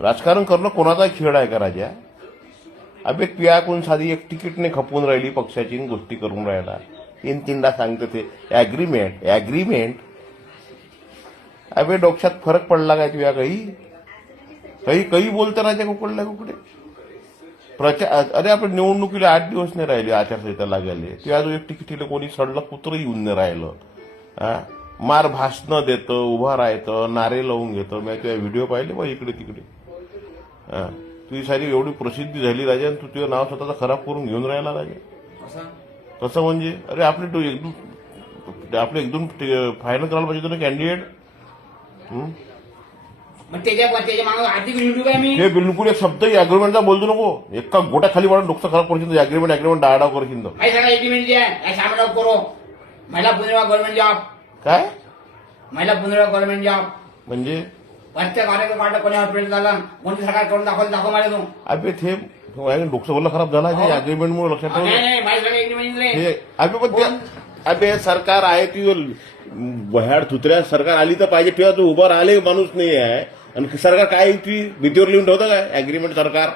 राजकारण करणं कोणाचा खेळ आहे का राजा? अबे तुया कोण साधी एक तिकीटने खपवून राहिली पक्षाची गोष्टी करून राहिला. तीन तीनदा सांगते ते ऍग्रीमेंट ऍग्रीमेंट अबे डोक्यात फरक पडला काय तुया काही? काही काही बोलतं राजा कुकडला कुकडे? प्रचार अरे आपण निवडणुकीला आठ दिवस नाही राहिले आचारसंहिता लागले. ते आज एक तिकीटीला कोणी सडलं कुत्र येऊन नाही राहिलं. हा? मार भाषणं देतं उभा राहतं नारे लावून घेतं. मी तुझ्या व्हिडिओ पाहिले बा इकडे तिकडे. तुझी सारी एवढी प्रसिद्धी झाली राजा आणि तू तुझं नाव स्वतःचा खराब करून घेऊन राहिला राजा. कसं? म्हणजे? अरे आपले तो एकदम आपले एकदम फायनल करायला पाहिजे होतं ना कॅन्डिडेट हे बिलकुल एक शब्द अग्रीमेंटचा बोलतो नको. एका गोट्या खाली वाढून डोकं खराब करशील अग्रीमेंट अग्रीमेंट डाळाडाव करशील महिला पुनर्वा गव्हर्नमेंट जॉब काय? महिला पुनर्वा गव्हर्नमेंट जॉब म्हणजे? प्रत्येक कार्यक्रम वाटत कोणी हॉस्पिटल झाला? कोणती सरकार करून दाखवलं दाखव मला तू अबे ते डोकं बोलला खराब झाला ते अग्रीमेंट मुळे लक्षात ठेव. नाही रे हे अबे पण अबे सरकार आहे ती बह्याड थुत्र्या सरकार आली तर पाहिजे तेव्हा तू उभा राहिले माणूस नाही आहे. आणि सरकार काय ती भीतीवर लिहून ठेवतं काय? अग्रीमेंट सरकार.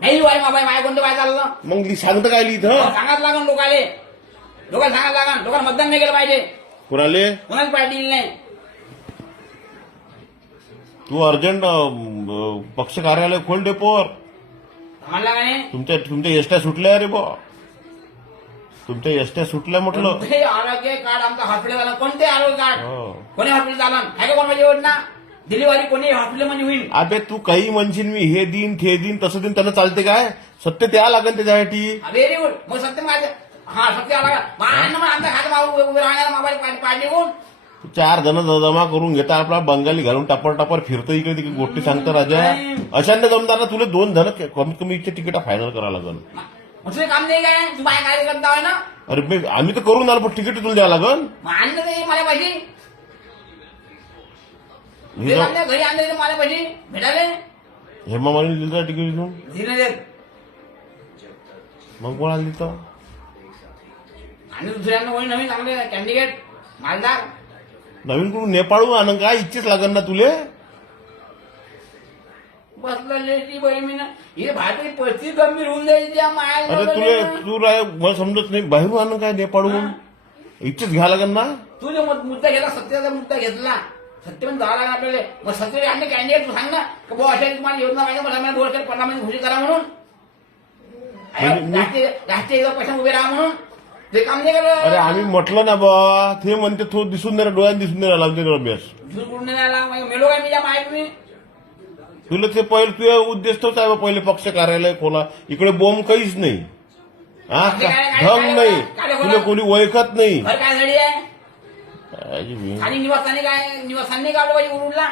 नाही बाई बाबा माय कोणतं काय चाललं मग ली- सांगतं काय लिहितं? सांगायला लागून लोकाले. लोकांना सांगायला लागन. लोकांना मतदान नाही केलं पाहिजे. कुणाले? कोणाच पार्टी नाही? तू अर्जंट पक्ष कार्यालय खोल डेपोर म्हणला का नाही तुमच्या तुमच्या एसट्या सुटल्या रे बा तुमच्या एसट्या सुटल्या म्हटलं. कोणते आरोग्य कार्ड आमचं हॉस्पिटल झालं. कोणते आरोग्य कार्ड. कोणी हॉस्पिटल झालं? आहे का कोण योजना डिलिव्हरी कोणी हॉस्पिटलमध्ये होईल अबे तू काही म्हणशील मी. हे दिन ते दिन तसं दिन त्यांना चालते काय? सत्य त्या लागेल त्याच्यासाठी. व्हेरी गुड मग सत्य माझं हा सत्य आला का? आणलं मग आमच्या उभे मोबाईल पाणी पाणी कोण चार जण जमा करून घेता आपला बंगाली घालून टापर टापर फिरतं इकडे तिकडे गोष्टी सांगतं राजा. अशांना जमताना तुला दोन जण कमीत कमी इच्छा तिकीट फायनल करावं लागल काम नाही काय? तू बाय काय करता आहे ना? अरे बे, आम्ही तर करून आलो पण तिकीट तुला द्यावं लागल मग आणलं नाही मला पाहिजे. हे ते जाऊ- आपल्या घरी आणलं मला पाहिजे. भेटाले हेमा मालिनी दिलं तिकीट घेऊन? दिलं देत मग कोणाला दिलं आणि दुसऱ्यांना कोणी नवीन चांगले कॅन्डिडेट मालदार. नवीन कुठून नेपाळू आणून काय इच्छेच लागल ना तुले. बसलेली ती बरी मी ना. हे भारतीय परिस्थिती गंभीर होऊन जाईल त्या अरे तुले माया तू राय मला समजत नाही. बाहेरून आणून काय नेपाळून इच्छेच घ्या लागल ना. तुझे मुद्दा घेतला सत्याचा मुद्दा घेतला. सत्य पण जावं लागेल आपल्याला. मग सत्य आणले कॅन्डिडेट तू सांग ना. की बुवा अशा तुम्हाला योजना पाहिजे मला मला बोलकर पार्लमेंट घोषित करा म्हणून. म्हणजे राष्ट्रीय पैसा उभे राहा म्हणून. ते काम नाही अरे करत आम्ही म्हटलं ना बा ते म्हणते तो दिसून नाही राहिला, डोळ्यात दिसून नाही राहिला आमच्या झूल कुठून नाही आला मग मेलो काय मी माहीत तुला ते पहिले तुझा उद्देश तोच आहे बा, पहिले पक्ष कार्यालय खोला. इकडे बोंब काहीच नाही. हा ढंग नाही. तुला कोणी ओळखत नाही. घर काय आहे. आणि निवासाने काय निवासांनी काढलं पाहिजे उरुडला?